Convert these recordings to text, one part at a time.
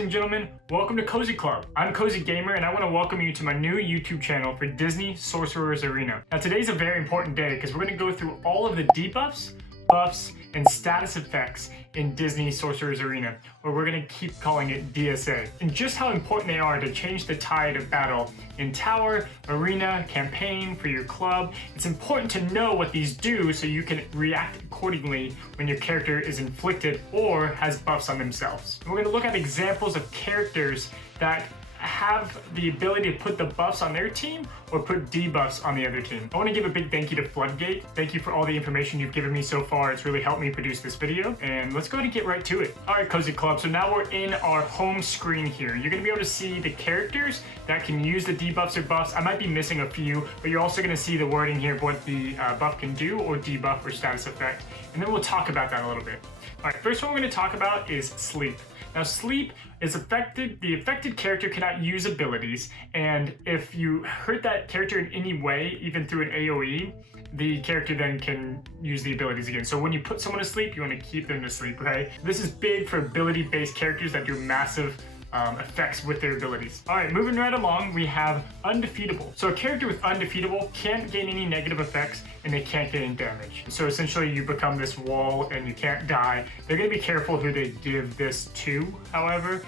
and gentlemen, welcome to Cozy Club. I'm Cozy Gamer and I want to welcome you to my new YouTube channel for Disney Sorcerer's Arena. Now today's a very important day because we're going to go through all of the debuffs, buffs, and status effects in Disney Sorcerer's Arena, or we're going to keep calling it DSA, and just how important they are to change the tide of battle in Tower, Arena, Campaign, for your club. It's important to know what these do so you can react accordingly when your character is inflicted or has buffs on themselves. And we're going to look at examples of characters that have the ability to put the buffs on their team or put debuffs on the other team. I want to give a big thank you to Floodgate. Thank you for all the information you've given me so far. It's really helped me produce this video, and let's go ahead and get right to it. All right, Cozy Club, so now we're in our home screen here. You're going to be able to see the characters that can use the debuffs or buffs. I might be missing a few, but you're also going to see the wording here of what the buff can do, or debuff or status effect, and then we'll talk about that a little bit. All right, first one we're going to talk about is sleep. Now, sleep is affected. The affected character cannot use abilities, and if you hurt that character in any way, even through an AoE, the character then can use the abilities again. So when you put someone to sleep, you want to keep them to sleep, okay? This is big for ability-based characters that do massive effects with their abilities. All right, moving right along, we have Undefeatable. So a character with Undefeatable can't gain any negative effects and they can't gain damage. So essentially you become this wall and you can't die. They're gonna be careful who they give this to, however,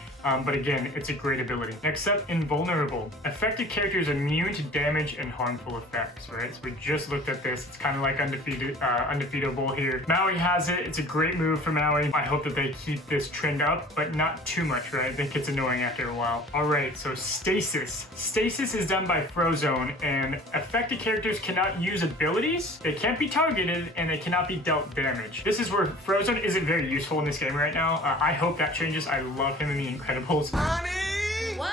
but again, it's a great ability. Next up, Invulnerable. Affected characters are immune to damage and harmful effects, right? So we just looked at this. It's kind of like Undefeatable here. Maui has it. It's a great move for Maui. I hope that they keep this trend up, but not too much, right? I think it's annoying after a while. All right, so Stasis. Stasis is done by Frozone, and affected characters cannot use abilities, they can't be targeted, and they cannot be dealt damage. This is where Frozone isn't very useful in this game right now. I hope that changes. I love him in the Incredibles. Honey! What?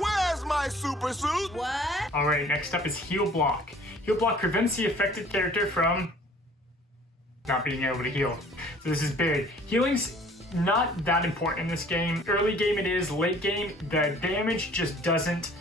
Where's my super suit? What? All right, next up is Heal Block. Heal Block prevents the affected character from not being able to heal. So this is big. Healing's not that important in this game. Early game it is, late game, the damage just doesn't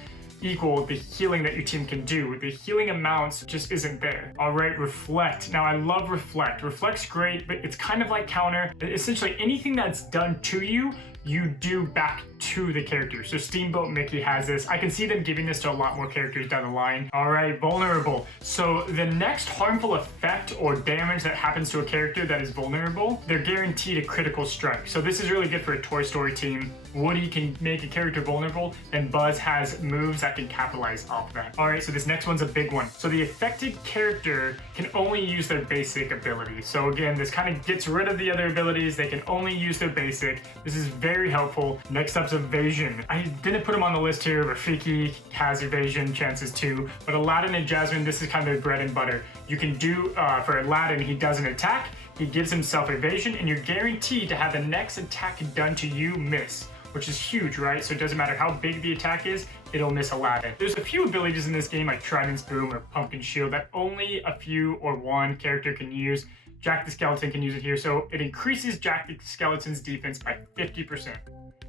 equal the healing that your team can do. The healing amounts just isn't there. All right, Reflect. Now I love Reflect. Reflect's great, but it's kind of like Counter. Essentially anything that's done to you, you do back to the character. So Steamboat Mickey has this. I can see them giving this to a lot more characters down the line. All right, Vulnerable. So the next harmful effect or damage that happens to a character that is vulnerable, they're guaranteed a critical strike. So this is really good for a Toy Story team. Woody can make a character vulnerable, and Buzz has moves that can capitalize off that. All right, so this next one's a big one. So the affected character can only use their basic ability. So again, this kind of gets rid of the other abilities. They can only use their basic. This is very helpful. Next up's Evasion. I didn't put him on the list here. Rafiki has Evasion chances too, but Aladdin and Jasmine, this is kind of their bread and butter. You can do, for Aladdin, he does an attack, he gives himself Evasion, and you're guaranteed to have the next attack done to you miss, which is huge, right? So it doesn't matter how big the attack is, it'll miss Aladdin. There's a few abilities in this game like Trident's Boom or Pumpkin Shield that only a few or one character can use. Jack the Skeleton can use it here, so it increases Jack the Skeleton's defense by 50%.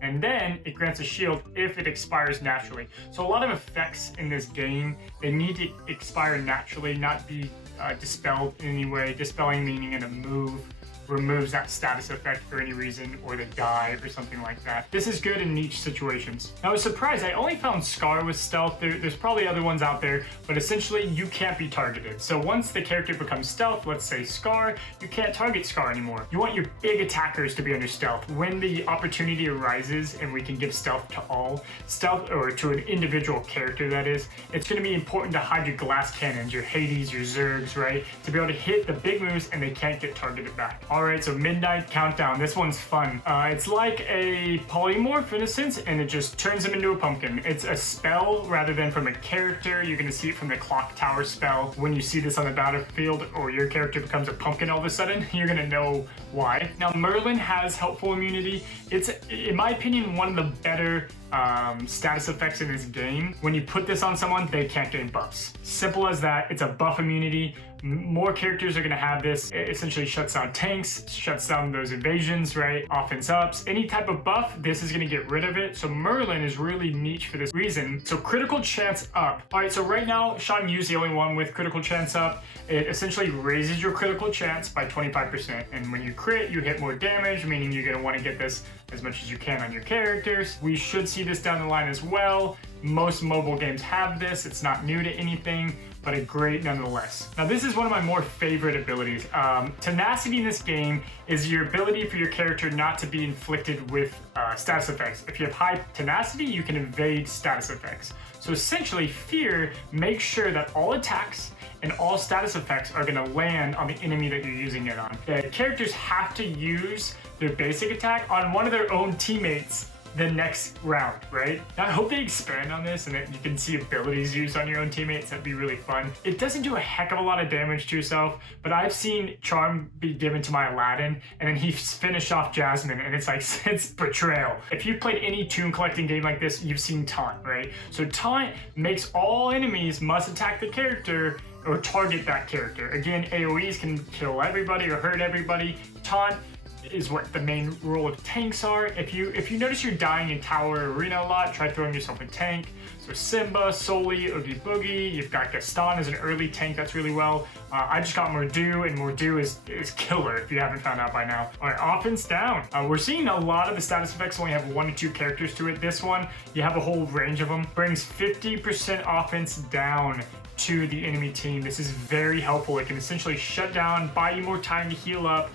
And then it grants a shield if it expires naturally. So a lot of effects in this game, they need to expire naturally, not be dispelled in any way. Dispelling meaning in a move removes that status effect for any reason, or they die or something like that. This is good in niche situations. Now I was surprised, I only found Scar with stealth. There's probably other ones out there, but essentially you can't be targeted. So once the character becomes stealth, let's say Scar, you can't target Scar anymore. You want your big attackers to be under stealth. When the opportunity arises and we can give stealth to all, stealth, or to an individual character that is, it's gonna be important to hide your glass cannons, your Hades, your Zergs, right? To be able to hit the big moves and they can't get targeted back. All right, so Midnight Countdown. This one's fun. It's like a polymorph in a sense, and it just turns him into a pumpkin. It's a spell rather than from a character. You're gonna see it from the Clock Tower spell. When you see this on the battlefield or your character becomes a pumpkin all of a sudden, you're gonna know why. Now, Merlin has helpful immunity. It's, in my opinion, one of the better status effects in this game. When you put this on someone, they can't gain buffs. Simple as that. It's a buff immunity. More characters are going to have this. It essentially shuts down tanks, shuts down those evasions, right? Offense ups, any type of buff, this is going to get rid of it. So Merlin is really niche for this reason. So critical chance up. All right, so right now, Shan Yu's the only one with critical chance up. It essentially raises your critical chance by 25%. And when you crit, you hit more damage, meaning you're going to want to get this as much as you can on your characters. We should see this down the line as well. Most mobile games have this. It's not new to anything, but a great nonetheless. Now, this is one of my more favorite abilities. Tenacity in this game is your ability for your character not to be inflicted with status effects. If you have high tenacity, you can evade status effects. So essentially, Fear makes sure that all attacks and all status effects are going to land on the enemy that you're using it on. The characters have to use their basic attack on one of their own teammates the next round, right? Now, I hope they expand on this and that you can see abilities used on your own teammates. That'd be really fun. It doesn't do a heck of a lot of damage to yourself, but I've seen Charm be given to my Aladdin and then he finished off Jasmine, and it's like, it's betrayal. If you've played any tune collecting game like this, you've seen Taunt, right? So Taunt makes all enemies must attack the character or target that character. Again, AoEs can kill everybody or hurt everybody. Taunt is what the main role of tanks are. If you notice you're dying in tower arena a lot, try throwing yourself a tank. So Simba, Soli, Oogie Boogie. You've got Gaston as an early tank that's really well. I just got Mordu, and Mordu is killer if you haven't found out by now. All right, offense down. We're seeing a lot of the status effects only have 1 to 2 characters to it. This one, you have a whole range of them. Brings 50% offense down to the enemy team. This is very helpful. It can essentially shut down, buy you more time to heal up.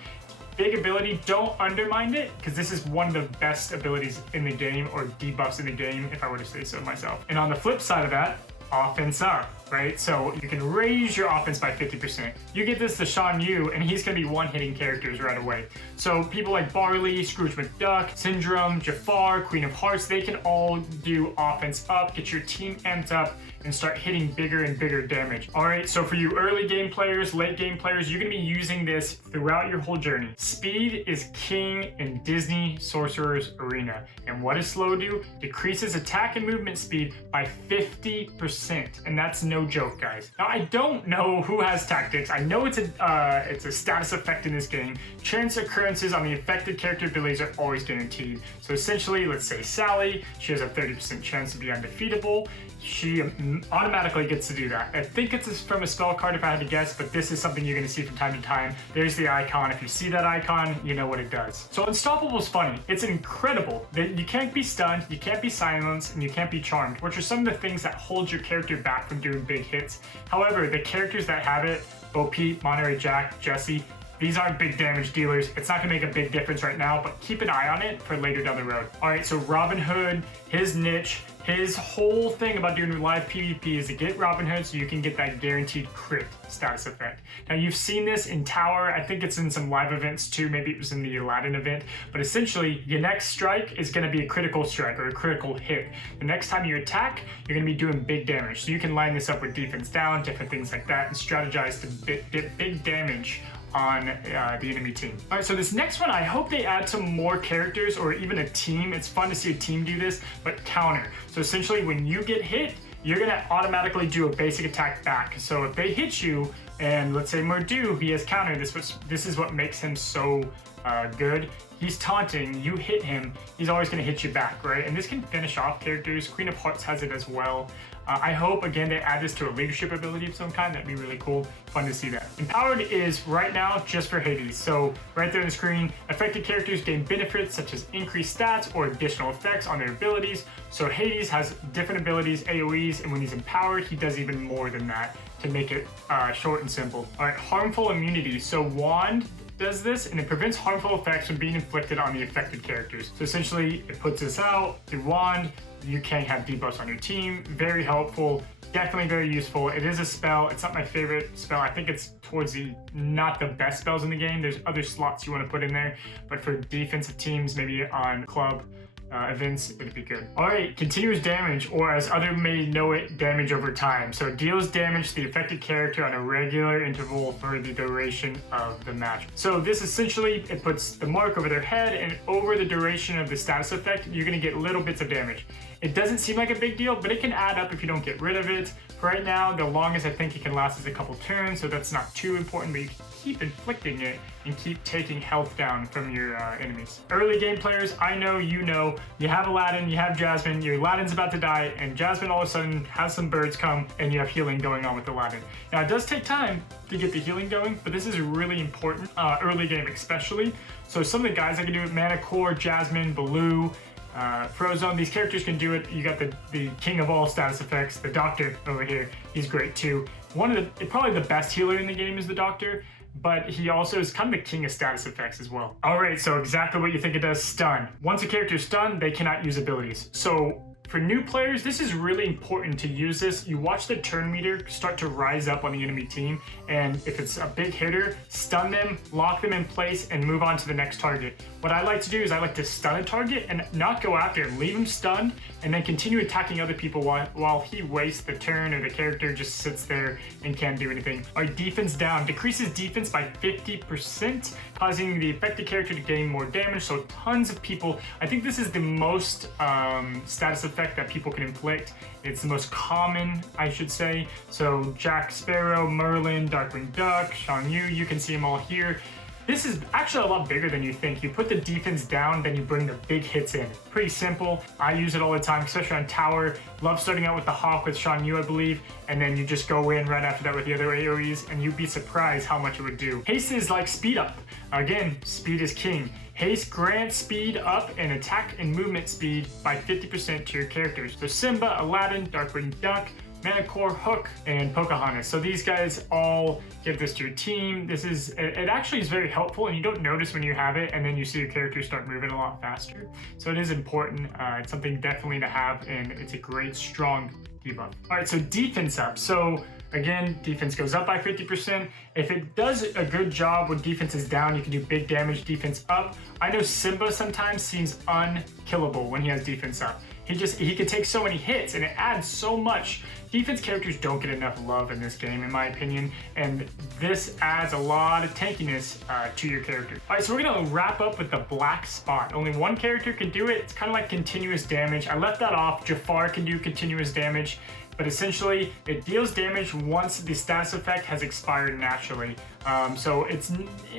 Big ability, don't undermine it, because this is one of the best abilities in the game, or debuffs in the game, if I were to say so myself. And on the flip side of that, offense up, right? So you can raise your offense by 50%. You get this to Shan Yu, and he's going to be one-hitting characters right away. So people like Barley, Scrooge McDuck, Syndrome, Jafar, Queen of Hearts, they can all do offense up, get your team amped up, and start hitting bigger and bigger damage. All right, so for you early game players, late game players, you're gonna be using this throughout your whole journey. Speed is king in Disney Sorcerer's Arena. And what does slow do? Decreases attack and movement speed by 50%. And that's no joke, guys. Now, I don't know who has tactics. I know it's a status effect in this game. Chance occurrences on the affected character abilities are always guaranteed. So essentially, let's say Sally, she has a 30% chance to be undefeatable. She automatically gets to do that. I think it's from a spell card if I had to guess, but this is something you're going to see from time to time. There's the icon. If you see that icon, you know what it does. So Unstoppable is funny. It's incredible that you can't be stunned, you can't be silenced, and you can't be charmed, which are some of the things that hold your character back from doing big hits. However, the characters that have it, Bo Peep, Monterey Jack, Jesse, these aren't big damage dealers. It's not gonna make a big difference right now, but keep an eye on it for later down the road. All right, so Robin Hood, his niche, his whole thing about doing live PvP is to get Robin Hood so you can get that guaranteed crit status effect. Now, you've seen this in Tower. I think it's in some live events too. Maybe it was in the Aladdin event. But essentially, your next strike is going to be a critical strike or a critical hit. The next time you attack, you're going to be doing big damage. So you can line this up with defense down, different things like that, and strategize to get big damage on the enemy team. All right, so this next one, I hope they add some more characters or even a team. It's fun to see a team do this, but counter. So essentially, when you get hit, you're gonna automatically do a basic attack back. So if they hit you, and let's say Mordu, he has counter, this is what makes him so good. He's taunting, you hit him, he's always gonna hit you back, right? And this can finish off characters. Queen of Hearts has it as well. I hope, again, they add this to a leadership ability of some kind. That'd be really cool. Fun to see that. Empowered is right now just for Hades. So right there on the screen, affected characters gain benefits such as increased stats or additional effects on their abilities. So Hades has different abilities, AoEs, and when he's empowered, he does even more than that to make it short and simple. All right, harmful immunity. So Wand does this, and it prevents harmful effects from being inflicted on the affected characters. So essentially, it puts this out through Wand. You can have debuffs on your team. Very helpful. Definitely very useful. It is a spell. It's not my favorite spell. I think it's towards the not the best spells in the game. There's other slots you want to put in there, but for defensive teams, maybe on club, events, it'd be good. All right, continuous damage, or as others may know it, damage over time. So it deals damage to the affected character on a regular interval for the duration of the match. So this essentially, it puts the mark over their head, and over the duration of the status effect, you're gonna get little bits of damage. It doesn't seem like a big deal, but it can add up if you don't get rid of it. For right now, the longest I think it can last is a couple turns, so that's not too important, but you can keep inflicting it and keep taking health down from your enemies. Early game players, I know, you have Aladdin, you have Jasmine, your Aladdin's about to die, and Jasmine all of a sudden has some birds come, and you have healing going on with Aladdin. Now, it does take time to get the healing going, but this is really important, early game especially. So some of the guys that can do it, Mana Core, Jasmine, Baloo, Frozone, these characters can do it. You got the king of all status effects, the Doctor over here. He's great too. Probably the best healer in the game is the Doctor, but he also is kind of the king of status effects as well. All right, so exactly what you think it does, stun. Once a character is stunned, they cannot use abilities. So for new players, this is really important to use this. You watch the turn meter start to rise up on the enemy team, and if it's a big hitter, stun them, lock them in place, and move on to the next target. What I like to do is I like to stun a target and not go after him, leave him stunned, and then continue attacking other people while he wastes the turn, or the character just sits there and can't do anything. Our defense down decreases defense by 50%, causing the affected character to gain more damage. So tons of people, I think this is the most status effect that people can inflict. It's the most common, I should say. So Jack Sparrow, Merlin, Darkwing Duck, Shan Yu, you can see them all here. This is actually a lot bigger than you think. You put the defense down, then you bring the big hits in. Pretty simple. I use it all the time, especially on tower. Love starting out with the Hawk with Shan Yu, I believe, and then you just go in right after that with the other AoEs, and you'd be surprised how much it would do. Haste is like speed up. Again, speed is king. Haste grants speed up and attack and movement speed by 50% to your characters. So Simba, Aladdin, Darkwing Duck, Mana Core, Hook, and Pocahontas. So these guys all give this to your team. It actually is very helpful, and you don't notice when you have it, and then you see your characters start moving a lot faster. So it is important. It's something definitely to have, and it's a great, strong debuff. All right, so defense up. So again, defense goes up by 50%. If it does a good job when defense is down, you can do big damage. Defense up. I know Simba sometimes seems unkillable when he has defense up. He can take so many hits, and it adds so much. Defense characters don't get enough love in this game, in my opinion, and this adds a lot of tankiness to your character. All right, so we're gonna wrap up with the black spot. Only one character can do it. It's kind of like continuous damage. I left that off. Jafar can do continuous damage, but essentially it deals damage once the status effect has expired naturally. So it's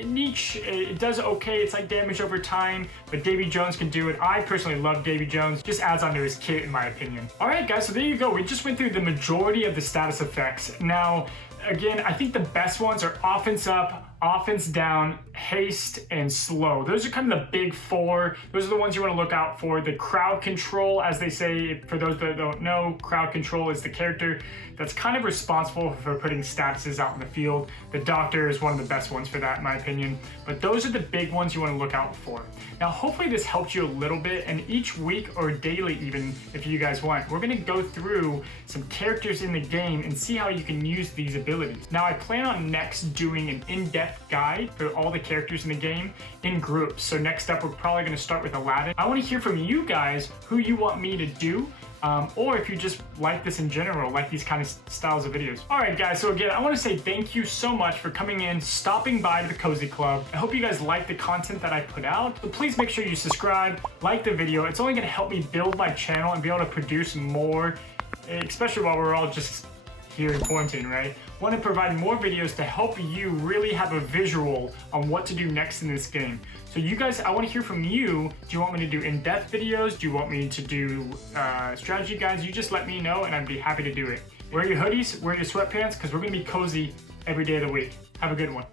niche, it does okay, it's like damage over time, but Davy Jones can do it. I personally love Davy Jones, just adds onto his kit in my opinion. All right guys, so there you go. We just went through the majority of the status effects. Now, again, I think the best ones are offense up, offense down, haste, and slow. Those are kind of the big four. Those are the ones you want to look out for. The crowd control, as they say, for those that don't know, crowd control is the character that's kind of responsible for putting statuses out in the field. The Doctor is one of the best ones for that, in my opinion. But those are the big ones you want to look out for. Now, hopefully this helped you a little bit, and each week or daily even, if you guys want, we're going to go through some characters in the game and see how you can use these abilities. Now, I plan on next doing an in-depth guide for all the characters in the game in groups. So next up, we're probably going to start with Aladdin. I want to hear from you guys who you want me to do, or if you just like this in general, like these kind of styles of videos. All right, guys, so again, I want to say thank you so much for coming in, stopping by the Cozy Club. I hope you guys like the content that I put out. So please make sure you subscribe, like the video. It's only going to help me build my channel and be able to produce more, especially while we're all just here in quarantine, right? Want to provide more videos to help you really have a visual on what to do next in this game. So you guys, I want to hear from you. Do you want me to do in-depth videos? Do you want me to do strategy guides? You just let me know and I'd be happy to do it. Wear your hoodies, wear your sweatpants, because we're going to be cozy every day of the week. Have a good one.